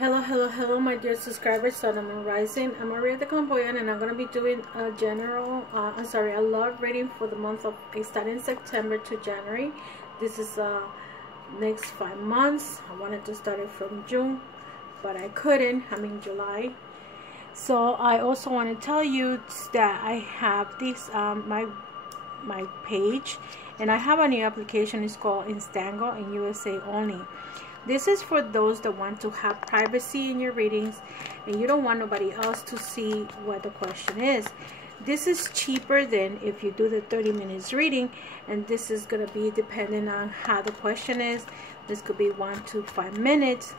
Hello, my dear subscribers. Sun and Rising. I'm Maria the Camboyan, and I'm going to be doing a a love reading for the month of starting September to January. This is next 5 months. I wanted to start it from June, but I couldn't. I'm in July. So I also want to tell you that I have this my page, and I have a new application. It's called Instango in USA only. This is for those that want to have privacy in your readings and you don't want nobody else to see what the question is. This is cheaper than if you do the 30 minutes reading, and this is going to be depending on how the question is. This could be 1 to 5 minutes,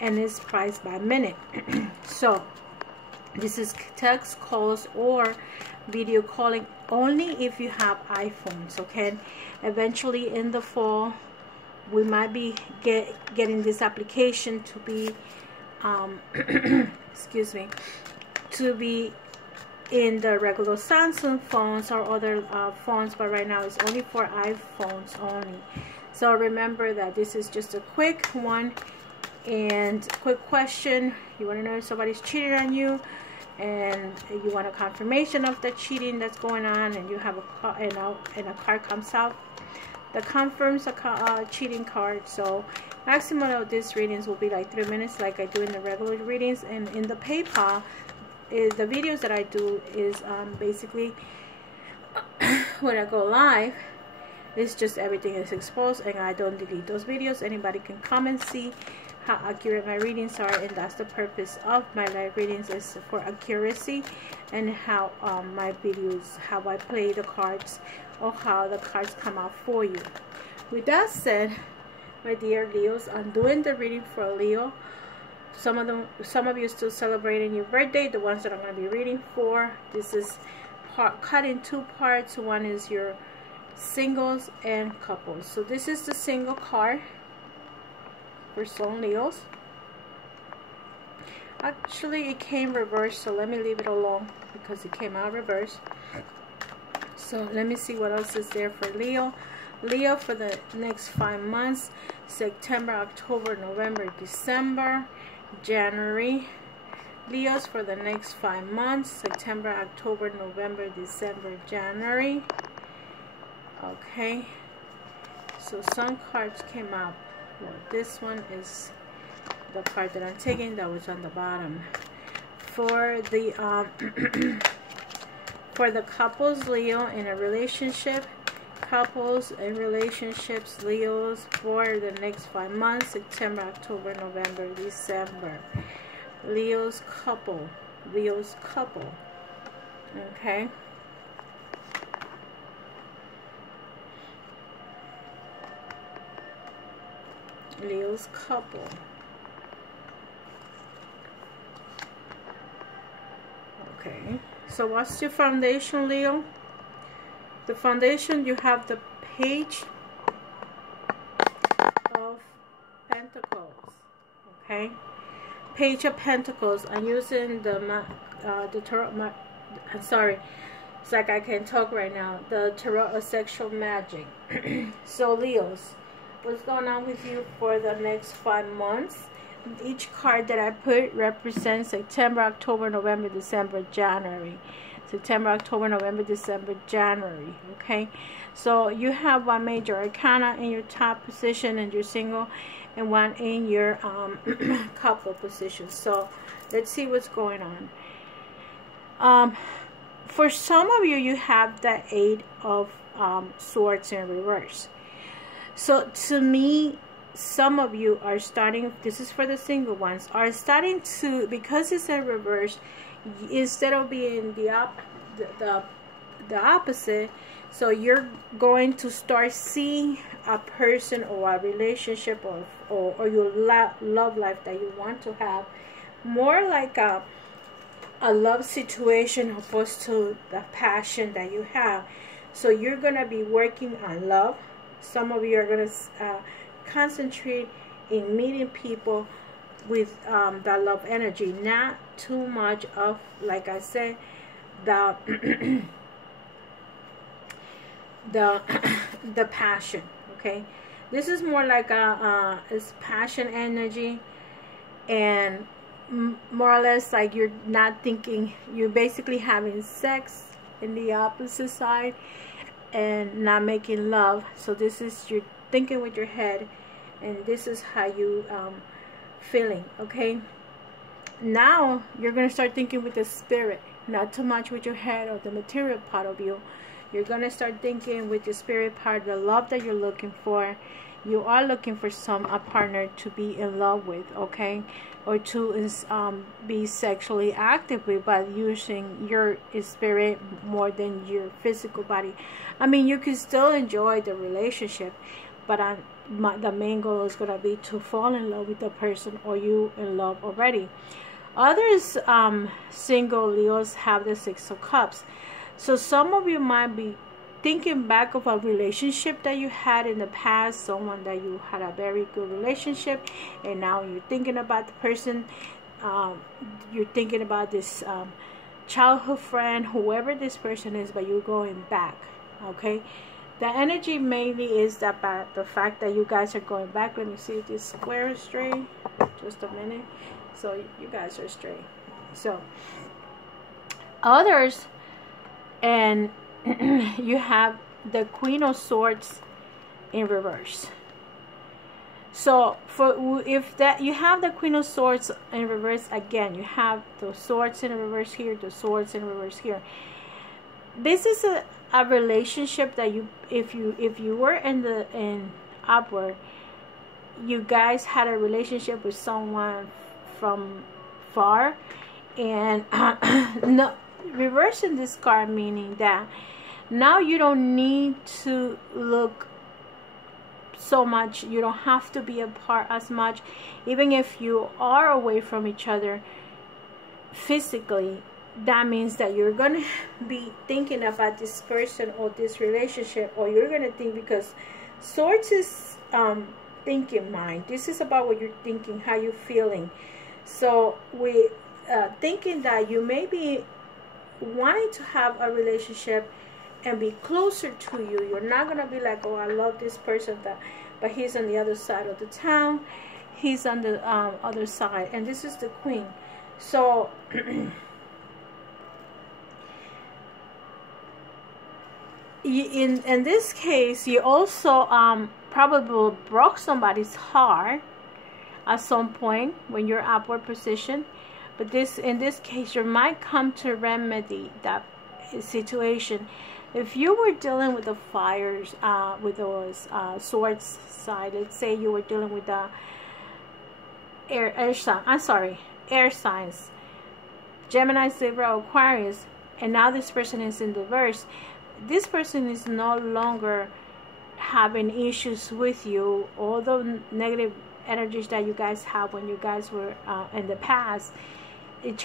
and it's priced by minute. So this is text calls or video calling only if you have iPhones, okay? Eventually in the fall we might be getting this application to be excuse me, to be in the regular Samsung phones or other phones, but right now it's only for iPhones only. So remember that this is just a quick one and quick question. You want to know if somebody's cheating on you and you want a confirmation of the cheating that's going on, and you have a card and a card comes out that confirms a cheating card. So maximum of these readings will be like 3 minutes, like I do in the regular readings. And in the PayPal, the videos that I do is basically when I go live, it's just everything is exposed and I don't delete those videos. Anybody can come and see how accurate my readings are, and that's the purpose of my live readings, is for accuracy, and how my videos, how I play the cards or how the cards come out for you. With that said, my dear Leos, I'm doing the reading for a Leo. Some of you are still celebrating your birthday, the ones that I'm going to be reading for. This is cut in 2 parts. One is your singles and couples. So this is the single card for some Leos. Actually it came reversed, so let me leave it alone because it came out reversed. So let me see what else is there for Leo. Leo for the next 5 months: September, October, November, December, January. Leos for the next 5 months: September, October, November, December, January. Okay, so some cards came out. Well, this one is the card that I'm taking that was on the bottom. For the for the couples, Leo in a relationship, couples and relationships, Leos for the next 5 months: September, October, November, December. Leo's couple, okay. Leo's couple. Okay, so what's your foundation, Leo? The foundation, you have the Page of Pentacles. Okay, Page of Pentacles. I'm using the tarot. I'm sorry, it's like I can't talk right now. The Tarot of Sexual Magic. So Leos, what's going on with you for the next 5 months? Each card that I put represents September, October, November, December, January. September, October, November, December, January. Okay, so you have 1 major arcana in your top position and your single, and 1 in your couple position. So let's see what's going on. For some of you, you have the 8 of Swords in reverse. So to me, some of you are starting, this is for the single ones, are starting to, because it's in reverse, instead of being the opposite, so you're going to start seeing a person or a relationship or your love life that you want to have more like a love situation opposed to the passion that you have. So you're going to be working on love. Some of you are going to concentrate in meeting people with that love energy, not too much of, like I said, the the passion. Okay, this is more like a it's passion energy, and more or less like you're not thinking, you're basically having sex in the opposite side and not making love. So this is, you're thinking with your head, and this is how you feeling. Okay, now you're going to start thinking with the spirit, not too much with your head or the material part of you. You're going to start thinking with the spirit part, the love that you're looking for. You are looking for a partner to be in love with, okay, or to be sexually active with, but using your spirit more than your physical body. I mean, you can still enjoy the relationship, but the main goal is going to be to fall in love with the person, or you in love already. Others single Leos have the Six of Cups. So some of you might be thinking back of a relationship that you had in the past, someone that you had a very good relationship, and now you're thinking about the person, you're thinking about this childhood friend, whoever this person is, but you're going back. Okay, the energy mainly is that the fact that you guys are going back. Let me see if this square is straight. Just a minute. So you guys are straight. So others, and you have the Queen of Swords in reverse. So if that you have the Queen of Swords in reverse, again you have the swords in reverse here, the swords in reverse here. This is a relationship that you, if you were in upward, you guys had a relationship with someone from far, and no, reversing this card meaning that now you don't need to look so much, you don't have to be apart as much, even if you are away from each other physically. That means that you're gonna be thinking about this person or this relationship, or you're gonna think, because swords is thinking mind. This is about what you're thinking, how you're feeling. So we thinking that you may be wanting to have a relationship and be closer to you. You're not gonna be like, oh, I love this person, but he's on the other side of the town, he's on the other side, and this is the Queen. So in this case, you also probably broke somebody's heart at some point when you're upward position. But in this case, you might come to remedy that situation. If you were dealing with the fires, with those swords side, let's say you were dealing with the air signs, Gemini, Libra, Aquarius, and now this person is in reverse. This person is no longer having issues with you. All the negative energies that you guys have when you guys were in the past, it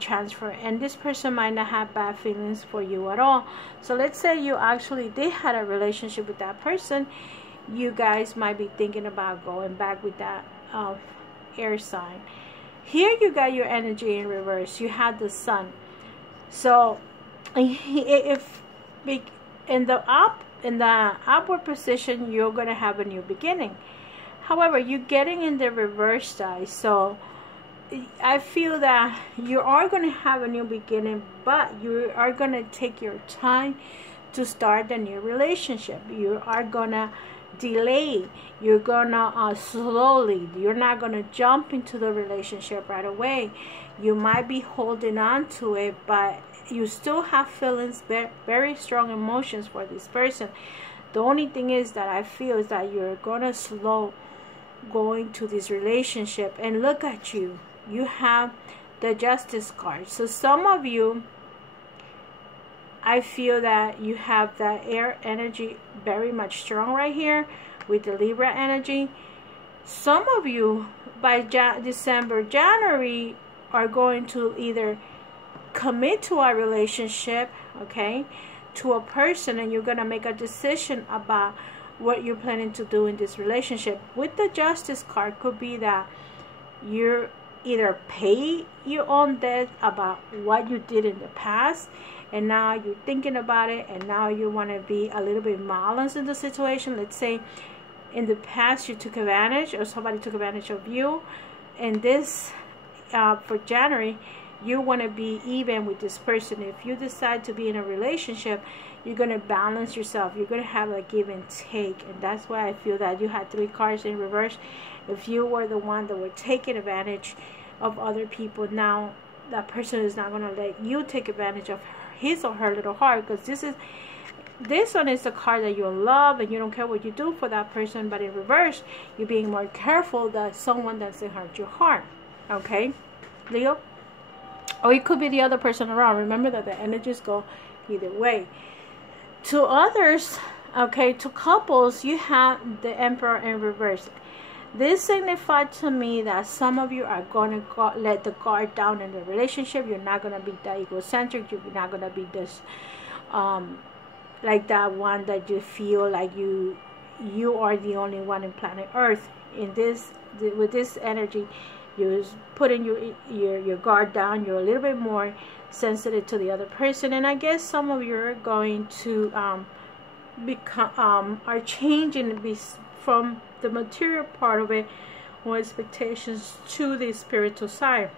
transfer, and this person might not have bad feelings for you at all. So let's say you actually did had a relationship with that person, you guys might be thinking about going back with that air sign. Here you got your energy in reverse. You had the Sun. So if in the upward position, you're gonna have a new beginning. However, you're getting in the reverse side, so I feel that you are going to have a new beginning, but you are going to take your time to start a new relationship. You are going to delay. You're going to slowly. You're not going to jump into the relationship right away. You might be holding on to it, but you still have feelings, very strong emotions for this person. The only thing is that I feel is that you're going to slow going to this relationship. And look at you. You have the Justice card. So some of you, I feel that you have that air energy very much strong right here with the Libra energy. Some of you by December, January are going to either commit to a relationship, okay, to a person, and you're going to make a decision about what you're planning to do in this relationship. With the Justice card, could be that you're either pay your own debt about what you did in the past, and now you're thinking about it, and now you want to be a little bit balanced in the situation. Let's say in the past you took advantage, or somebody took advantage of you, in this for January, you want to be even with this person. If you decide to be in a relationship, you're going to balance yourself. You're going to have a give and take. And that's why I feel that you had 3 cards in reverse. If you were the one that were taking advantage of other people, now that person is not going to let you take advantage of his or her little heart, because this one is the card that you love and you don't care what you do for that person. But in reverse, you're being more careful that someone doesn't hurt your heart. Okay, Leo? Or it could be the other person around. Remember that the energies go either way. To others, okay, to couples, you have the Emperor in reverse. This signifies to me that some of you are going to let the guard down in the relationship. You're not going to be that egocentric. You're not going to be this, like that one that you feel like you are the only one in planet Earth. In this, with this energy, you're putting your guard down. You're a little bit more sensitive to the other person, and I guess some of you are going to become are changing from the material part of it or expectations to the spiritual side.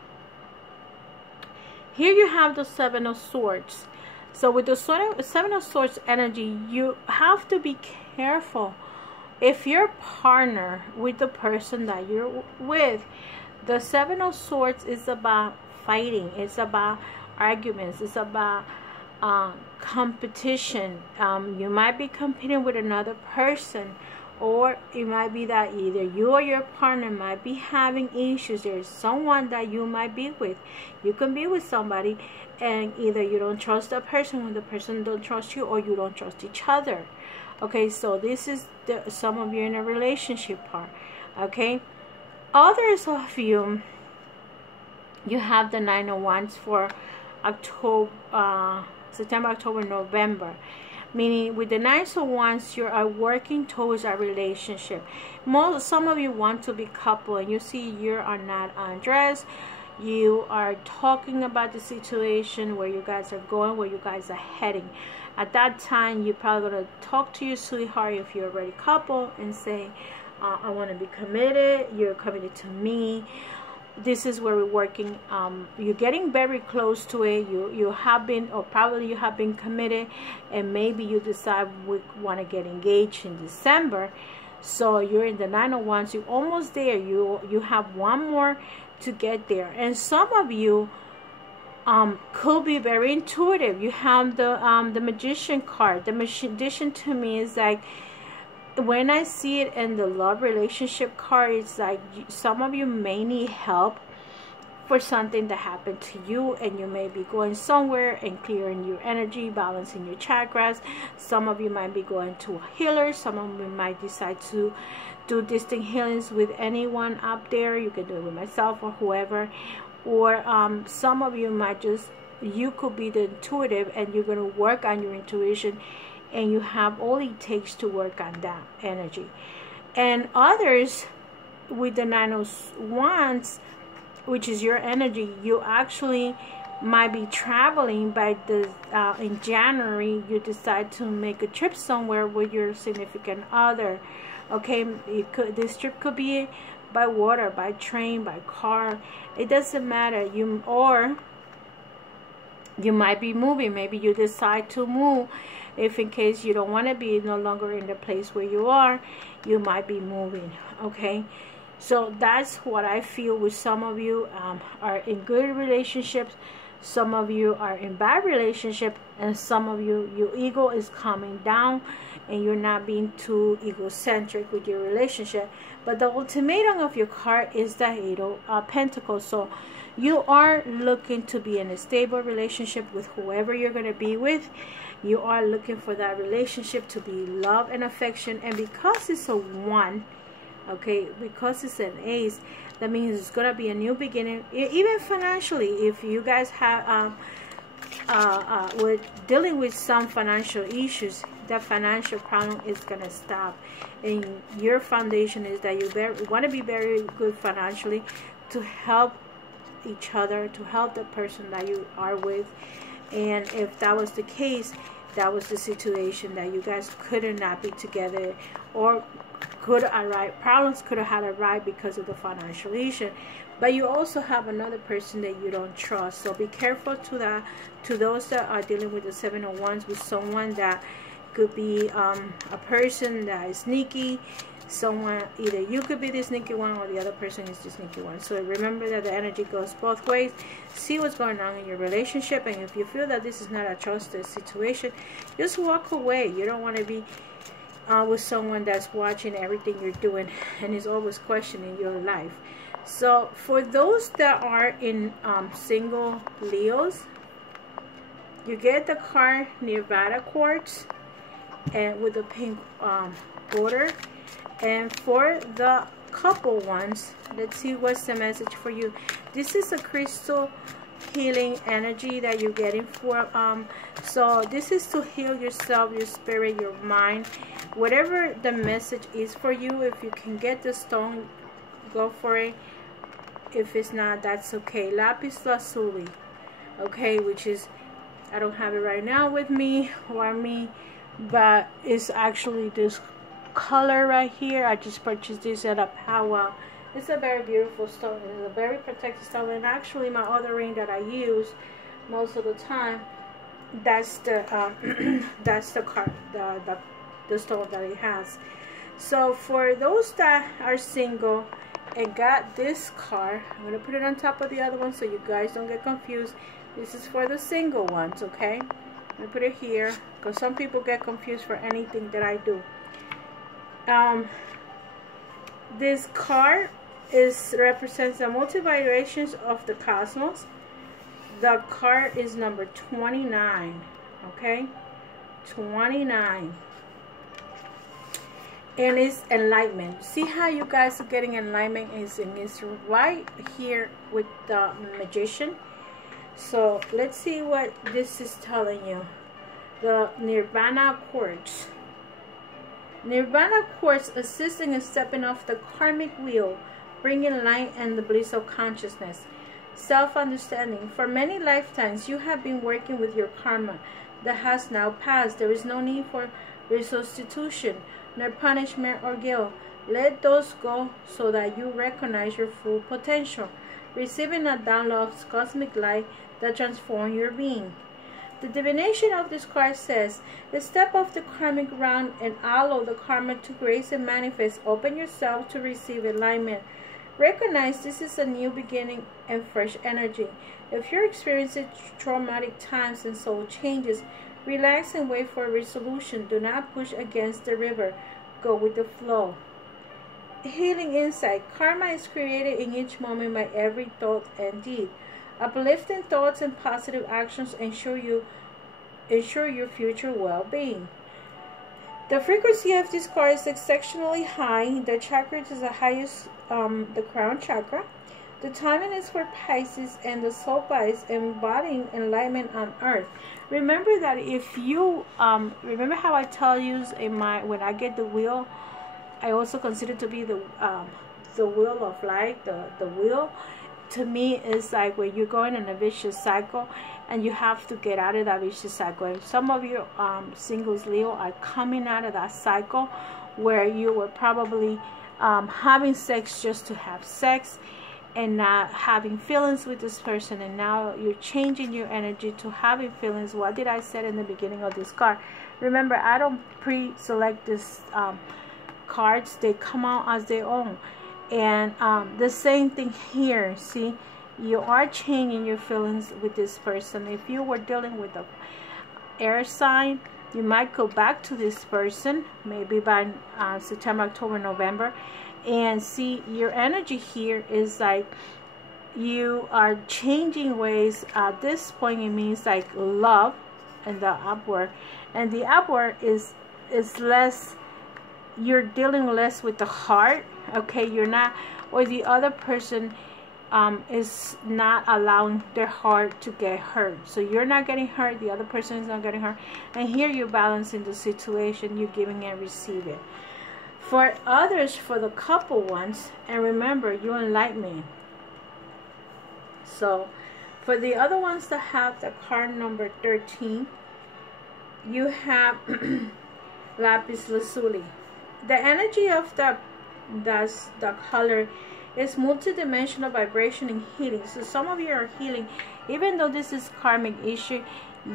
Here you have the 7 of Swords. So with the 7 of Swords energy, you have to be careful. If your partner with the person that you're with, the 7 of Swords is about fighting. It's about arguments. It's about competition. You might be competing with another person, or it might be that either you or your partner might be having issues. There's someone that you might be with. You can be with somebody and either you don't trust that person, or the person don't trust you, or you don't trust each other. Okay, so this is some of you in a relationship part. Okay, others of you, you have the 9 of Wands for October, September, October, November. Meaning with the 9 of Wands, you are working towards a relationship. Some of you want to be couple, and you see you are not undressed. You are talking about the situation, where you guys are going, where you guys are heading. At that time, you're probably going to talk to your sweetheart if you're already couple and say, I want to be committed. You're committed to me. This is where we're working. You're getting very close to it. You have been, or probably you have been committed, and maybe you decide we want to get engaged in December. So you're in the 9 of Wands. You're almost there. You have one more to get there. And some of you could be very intuitive. You have the Magician card. The Magician to me is like, when I see it in the love relationship card, it's like some of you may need help for something that happened to you, and you may be going somewhere and clearing your energy, balancing your chakras. Some of you might be going to a healer. Some of you might decide to do distant healings with anyone up there. You can do it with myself or whoever. Or some of you might you could be the intuitive, and you're going to work on your intuition, and you have all it takes to work on that energy. And others, with the 9 of Wands, which is your energy, you actually might be traveling by in January. You decide to make a trip somewhere with your significant other. Okay, this trip could be by water, by train, by car. It doesn't matter. Or you might be moving. Maybe you decide to move. If in case you don't want to be no longer in the place where you are, you might be moving. Okay, so that's what I feel with some of you are in good relationships. Some of you are in bad relationship, and some of you, your ego is coming down, and you're not being too egocentric with your relationship. But the ultimatum of your card is the 8 of Pentacles. So you are looking to be in a stable relationship with whoever you're going to be with. You are looking for that relationship to be love and affection. And because it's a 1, okay, because it's an ace, that means it's going to be a new beginning. Even financially, if you guys have we're dealing with some financial issues, that financial problem is going to stop. And your foundation is that you want to be very good financially to help each other, to help the person that you are with. And if that was the case, that was the situation that you guys could not be together, or could arrive, problems could have had arrived because of the financial issue. but you also have another person that you don't trust. So be careful to that, to those that are dealing with the 7 of Wands, with someone that could be a person that is sneaky. Someone, either you could be the sneaky one or the other person is the sneaky one. So remember that the energy goes both ways. See what's going on in your relationship, and if you feel that this is not a trusted situation, just walk away. You don't want to be with someone that's watching everything you're doing and is always questioning your life. So for those that are in single Leos, you get the card Nirvana Quarts and with the pink border. And for the couple ones, let's see what's the message for you. This is a crystal healing energy that you're getting for so this is to heal yourself, your spirit, your mind, whatever the message is for you. If you can get the stone, go for it. If it's not, that's okay. Lapis lazuli, okay, which is, I don't have it right now with me or on me, but it's actually this color right here. I just purchased this at a powwow. It's a very beautiful stone. It's a very protected stone, and actually my other ring that I use most of the time, that's the that's the stone that it has. So for those that are single and got this card, I'm gonna put it on top of the other one so you guys don't get confused. This is for the single ones, okay? I'm gonna put it here because some people get confused for anything that I do. This card represents the multi-vibrations of the cosmos. The card is number 29, okay? 29. And it's enlightenment. See how you guys are getting enlightenment? It's right here with the magician. So let's see what this is telling you. The Nirvana Quarts. Nirvana Quarts assisting in stepping off the karmic wheel, bringing light and the bliss of consciousness. Self-understanding. For many lifetimes, you have been working with your karma that has now passed. There is no need for resuscitation, nor punishment or guilt. Let those go so that you recognize your full potential, receiving a download of cosmic light that transforms your being. The divination of this card says, step off the karmic ground and allow the karma to grace and manifest. Open yourself to receive alignment. Recognize this is a new beginning and fresh energy. If you're experiencing traumatic times and soul changes, relax and wait for a resolution. Do not push against the river. Go with the flow. Healing insight. Karma is created in each moment by every thought and deed. Uplifting thoughts and positive actions ensure your future well-being. The frequency of this card is exceptionally high. The chakra is the highest, the crown chakra. The timing is for Pisces, and the sopa is embodying enlightenment on earth. Remember that if you remember how I tell you in when I get the wheel, I also consider to be the wheel of life. The wheel to me is like when you're going in a vicious cycle and you have to get out of that vicious cycle. And some of you singles Leo are coming out of that cycle where you were probably having sex just to have sex and not having feelings with this person, and now you're changing your energy to having feelings. What did I say in the beginning of this card? Remember, I don't pre-select this cards. They come out as their own. And the same thing here. See, you are changing your feelings with this person. If you were dealing with an air sign, you might go back to this person maybe by September, October, November, and see your energy here is like you are changing ways. At this point, it means like love and the upward, and the upward is less. You're dealing less with the heart, okay? You're not, or the other person is not allowing their heart to get hurt. So you're not getting hurt, the other person is not getting hurt, and here you're balancing the situation. You're giving and receiving. For others, for the couple ones, and remember, you enlighten me. So for the other ones that have the card number 13, you have Lapis lazuli. The energy of the color It's multidimensional vibration and healing. So some of you are healing, even though this is karmic issue,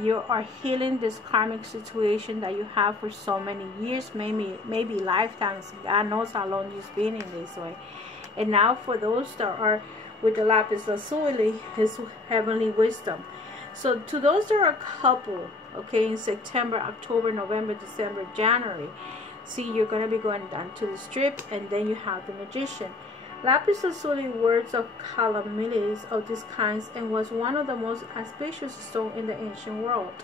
you are healing this karmic situation that you have for so many years, maybe lifetimes. God knows how long you've been in this way. And now for those that are with the lapis lazuli, is heavenly wisdom. So to those that are a couple, okay, in September, October, November, December, January, see, you're going to be going down to the strip, and then you have the magician. Lapis lazuli words of calamities of these kinds, and was one of the most auspicious stones in the ancient world.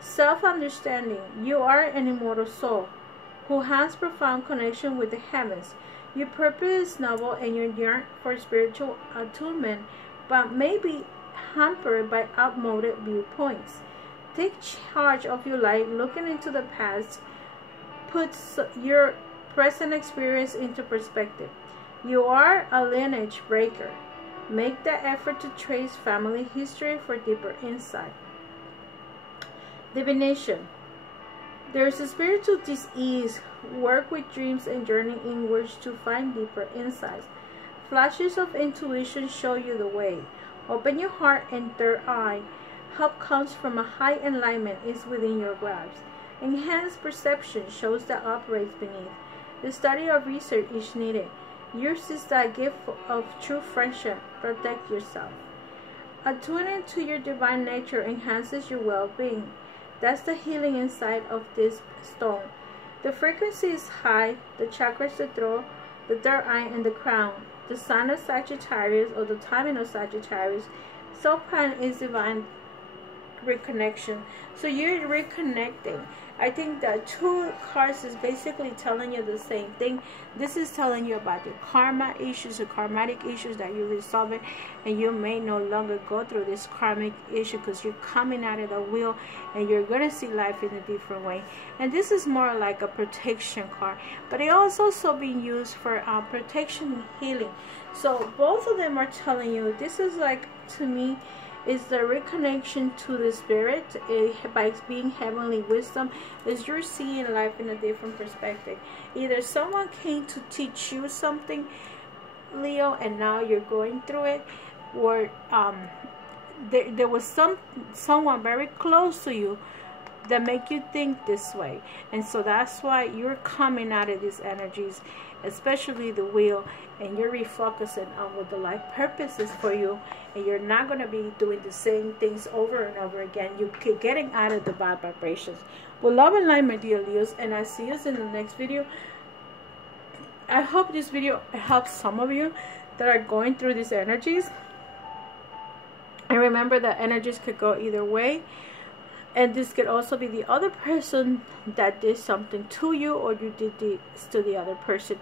Self-understanding. You are an immortal soul who has profound connection with the heavens. Your purpose is noble, and you yearn for spiritual attunement, but may be hampered by outmoded viewpoints. Take charge of your life. Looking into the past puts your present experience into perspective. You are a lineage breaker. Make the effort to trace family history for deeper insight. Divination. There is a spiritual disease. Work with dreams and journey inwards to find deeper insights. Flashes of intuition show you the way. Open your heart and third eye. Help comes from a high enlightenment is within your grasp. Enhanced perception shows that operates beneath. The study of research is needed. Yours is that gift of true friendship. Protect yourself. Attuning to your divine nature enhances your well-being. That's the healing inside of this stone. The frequency is high. The chakras, the throat, the third eye, and the crown. The sign of Sagittarius, or the timing of Sagittarius. Sopan is divine reconnection. So you're reconnecting. I think that 2 cards is basically telling you the same thing. This is telling you about your karma issues or karmatic issues that you resolve it, and you may no longer go through this karmic issue because you're coming out of the wheel and you're going to see life in a different way. And this is more like a protection card, but it also being used for protection and healing. So both of them are telling you, this is like, to me, is the reconnection to the spirit by being heavenly wisdom, is you're seeing life in a different perspective. Either someone came to teach you something, Leo, and now you're going through it, or there was someone very close to you that make you think this way, and so that's why you're coming out of these energies, especially the wheel, and you're refocusing on what the life purpose is for you, and you're not going to be doing the same things over and over again. You're getting out of the bad vibrations. Well, love and light, my dear Leos, and I see you in the next video. I hope this video helps some of you that are going through these energies, and remember that energies could go either way. And this could also be the other person that did something to you, or you did this to the other person.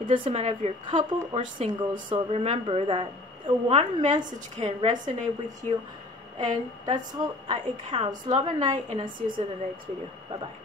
It doesn't matter if you're couple or single. So remember that one message can resonate with you, and that's all it counts. Love and light, and I'll see you in the next video. Bye bye.